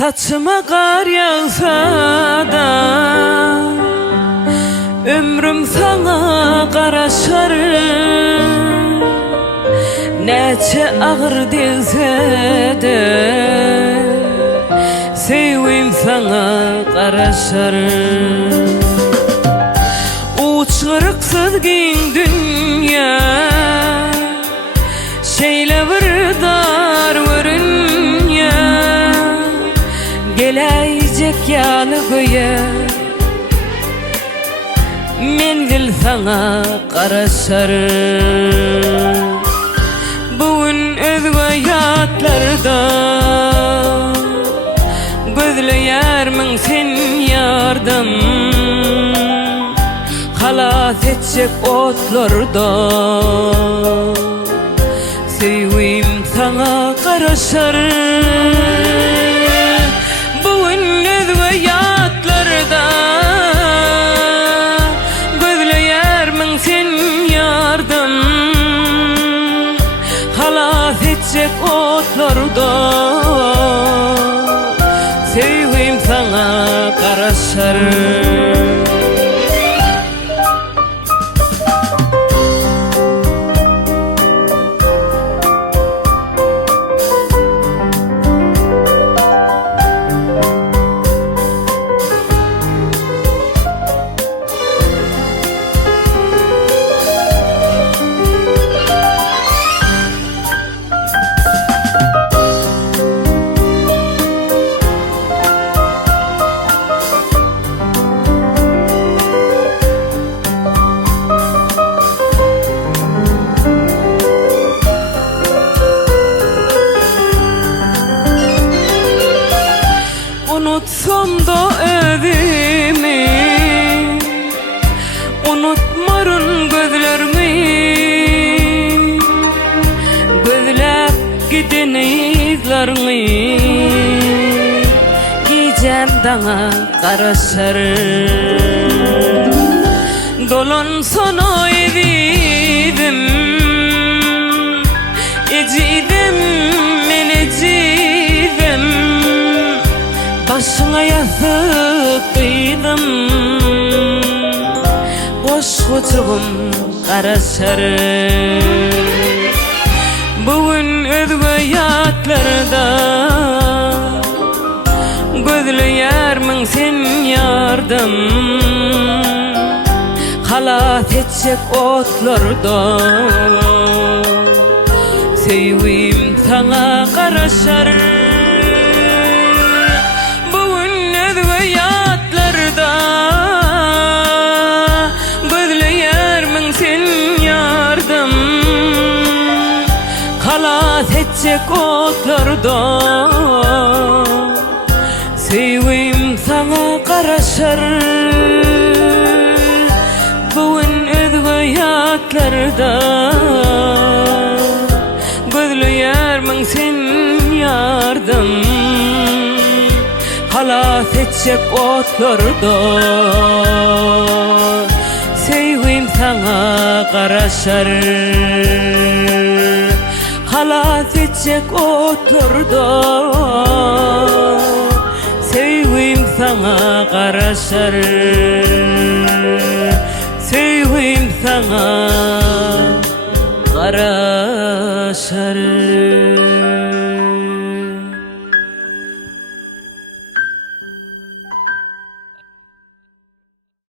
Saçıma kar yağsa da ömrüm sana karaşar. Neçe ağır dilse de sevim sana karaşar. Uçurıksız giyin dünya şeyle bir dar vırınya. Gelecek yanı göğe mendil sana karaşar. Bugün özgayatlarda gözleyermin sen yardım. Halat edecek otlarda sevim sana karaşar. Bugün özgayatlarda gözleyermin sen yardım. Halat edecek otlarda sevim sana karaşar. Unutsam da evimi, unutmarın gözlerimi. Gözlep giden izlerini giyeceğim dana karaşar. Dolan sana evidim, ecidim men ecidim. Başına yazıp kıydım, boş uçuğum karaşar. Bugün özgayatlarda gözleyermin sen yardım. Halat edecek otlarda sevim sana karaşar. Halat edecek otlarda sevim sana karaşar. Bugün özgayatlarda gözleyermin sen yardım. Halat edecek otlarda sevim sana karaşar. Halat edecek otlarda sevim sana karaşar. Sevim sana karaşar.